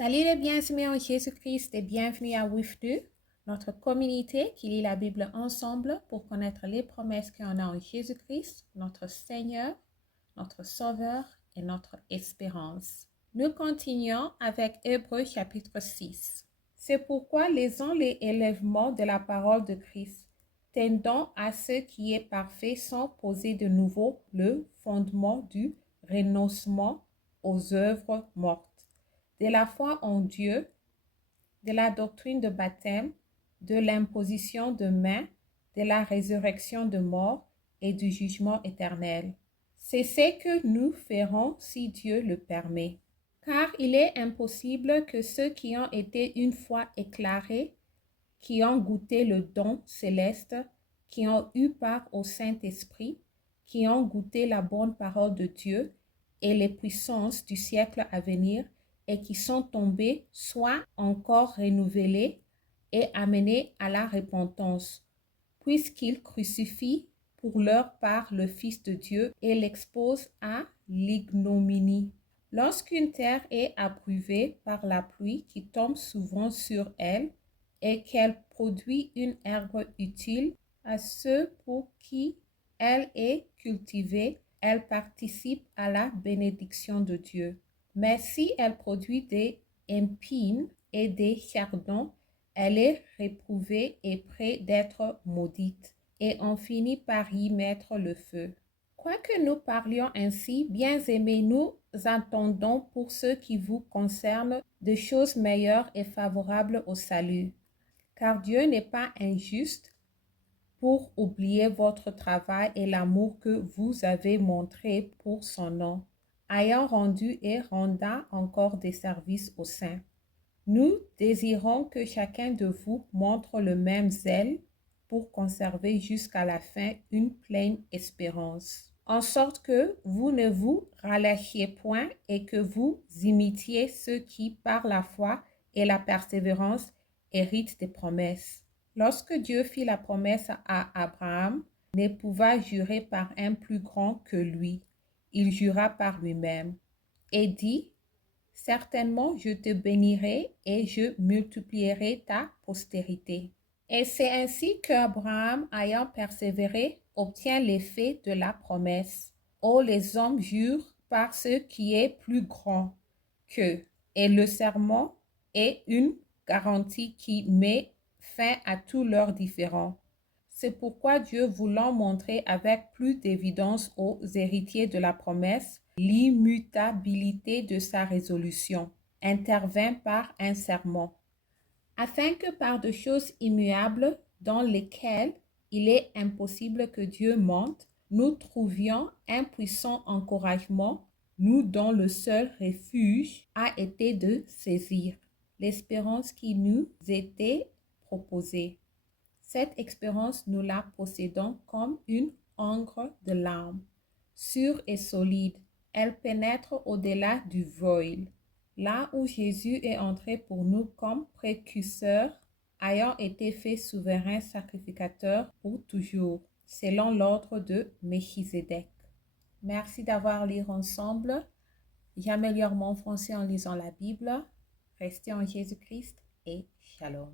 Salut les bien-aimés en Jésus-Christ et bienvenue à WIFDU, notre communauté qui lit la Bible ensemble pour connaître les promesses qu'on a en Jésus-Christ, notre Seigneur, notre Sauveur et notre espérance. Nous continuons avec Hébreux chapitre 6. C'est pourquoi lisons les élèvements de la parole de Christ, tendant à ce qui est parfait sans poser de nouveau le fondement du renoncement aux œuvres mortes, de la foi en Dieu, de la doctrine de baptême, de l'imposition de mains, de la résurrection de mort et du jugement éternel. C'est ce que nous ferons si Dieu le permet. Car il est impossible que ceux qui ont été une fois éclairés, qui ont goûté le don céleste, qui ont eu part au Saint-Esprit, qui ont goûté la bonne parole de Dieu et les puissances du siècle à venir, et qui sont tombés soient encore renouvelés et amenés à la repentance, puisqu'ils crucifient pour leur part le Fils de Dieu et l'exposent à l'ignominie. Lorsqu'une terre est abreuvée par la pluie qui tombe souvent sur elle et qu'elle produit une herbe utile à ceux pour qui elle est cultivée, elle participe à la bénédiction de Dieu. Mais si elle produit des épines et des chardons, elle est réprouvée et près d'être maudite, et on finit par y mettre le feu. Quoique nous parlions ainsi, bien-aimés, nous attendons pour ce qui vous concerne de choses meilleures et favorables au salut. Car Dieu n'est pas injuste pour oublier votre travail et l'amour que vous avez montré pour son nom, ayant rendu et rendant encore des services aux saints. Nous désirons que chacun de vous montre le même zèle pour conserver jusqu'à la fin une pleine espérance, en sorte que vous ne vous relâchiez point et que vous imitiez ceux qui, par la foi et la persévérance, héritent des promesses. Lorsque Dieu fit la promesse à Abraham, n'éprouva jurer par un plus grand que lui. Il jura par lui-même et dit: certainement, je te bénirai et je multiplierai ta postérité. Et c'est ainsi qu'Abraham, ayant persévéré, obtient l'effet de la promesse. Oh, les hommes jurent par ce qui est plus grand qu'eux. Et le serment est une garantie qui met fin à tous leurs différends. C'est pourquoi Dieu, voulant montrer avec plus d'évidence aux héritiers de la promesse l'immutabilité de sa résolution, intervint par un serment, afin que par de choses immuables dans lesquelles il est impossible que Dieu mente, nous trouvions un puissant encouragement, nous dont le seul refuge a été de saisir l'espérance qui nous était proposée. Cette expérience, nous la possédons comme une encre de l'âme, sûre et solide. Elle pénètre au-delà du voile, là où Jésus est entré pour nous comme précurseur, ayant été fait souverain sacrificateur pour toujours, selon l'ordre de Melchisédek. Merci d'avoir lu ensemble. J'améliore mon français en lisant la Bible. Restez en Jésus-Christ et shalom.